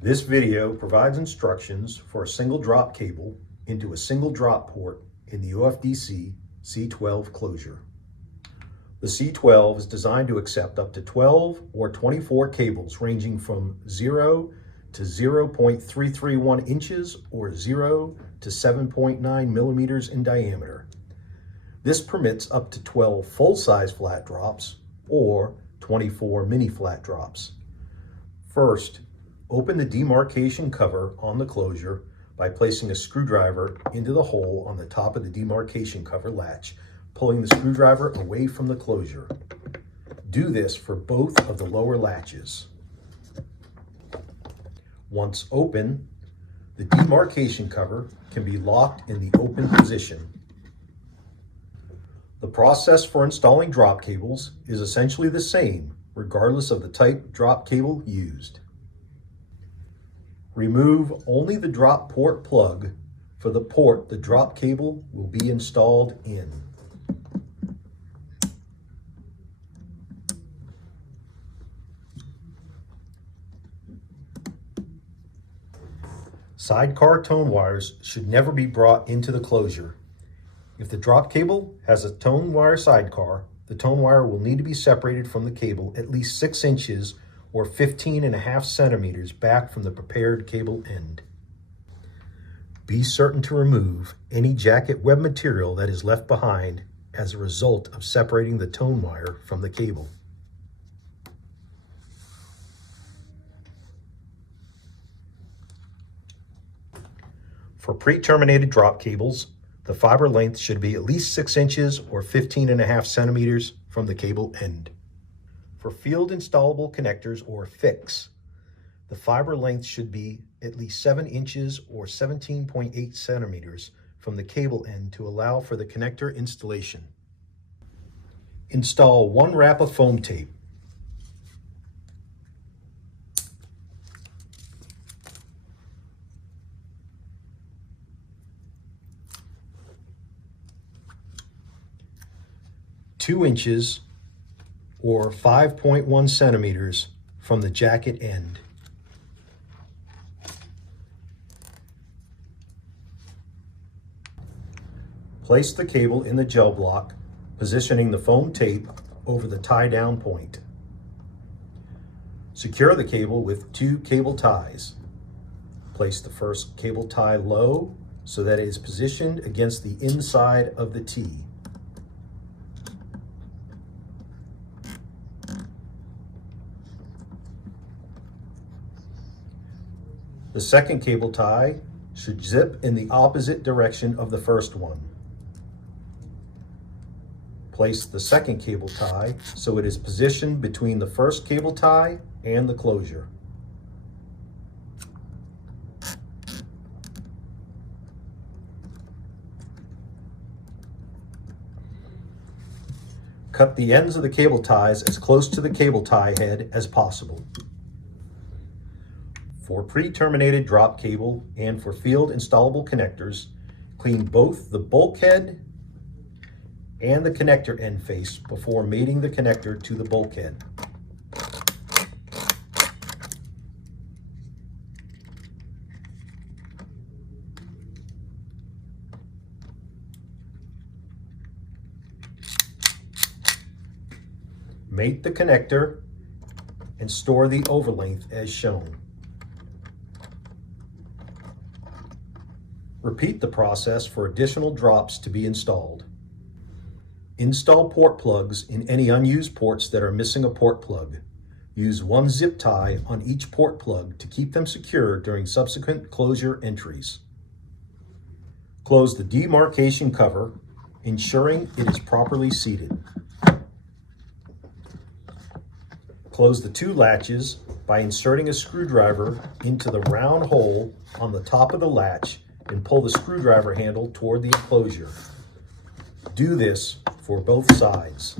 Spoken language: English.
This video provides instructions for a single drop cable into a single drop port in the OFDC C12 closure. The C12 is designed to accept up to 12 or 24 cables ranging from 0 to 0.331 inches or 0 to 7.9 millimeters in diameter. This permits up to 12 full-size flat drops or 24 mini flat drops. First, open the demarcation cover on the closure by placing a screwdriver into the hole on the top of the demarcation cover latch, pulling the screwdriver away from the closure. Do this for both of the lower latches. Once open, the demarcation cover can be locked in the open position. The process for installing drop cables is essentially the same, regardless of the type drop cable used. Remove only the drop port plug for the port the drop cable will be installed in. Sidecar tone wires should never be brought into the closure. If the drop cable has a tone wire sidecar, the tone wire will need to be separated from the cable at least 6 inches or 15.5 centimeters back from the prepared cable end. Be certain to remove any jacket web material that is left behind as a result of separating the tone wire from the cable. For pre-terminated drop cables, the fiber length should be at least 6 inches or 15.5 centimeters from the cable end. For field installable connectors or FICs, the fiber length should be at least 7 inches or 17.8 centimeters from the cable end to allow for the connector installation. Install 1 wrap of foam tape. Two inches or 5.1 centimeters from the jacket end. Place the cable in the gel block, positioning the foam tape over the tie-down point. Secure the cable with 2 cable ties. Place the first cable tie low so that it is positioned against the inside of the T. The second cable tie should zip in the opposite direction of the first one. Place the second cable tie so it is positioned between the first cable tie and the closure. Cut the ends of the cable ties as close to the cable tie head as possible. For pre-terminated drop cable and for field installable connectors, clean both the bulkhead and the connector end face before mating the connector to the bulkhead. Mate the connector and store the overlength as shown. Repeat the process for additional drops to be installed. Install port plugs in any unused ports that are missing a port plug. Use 1 zip tie on each port plug to keep them secure during subsequent closure entries. Close the demarcation cover, ensuring it is properly seated. Close the 2 latches by inserting a screwdriver into the round hole on the top of the latch and pull the screwdriver handle toward the enclosure. Do this for both sides.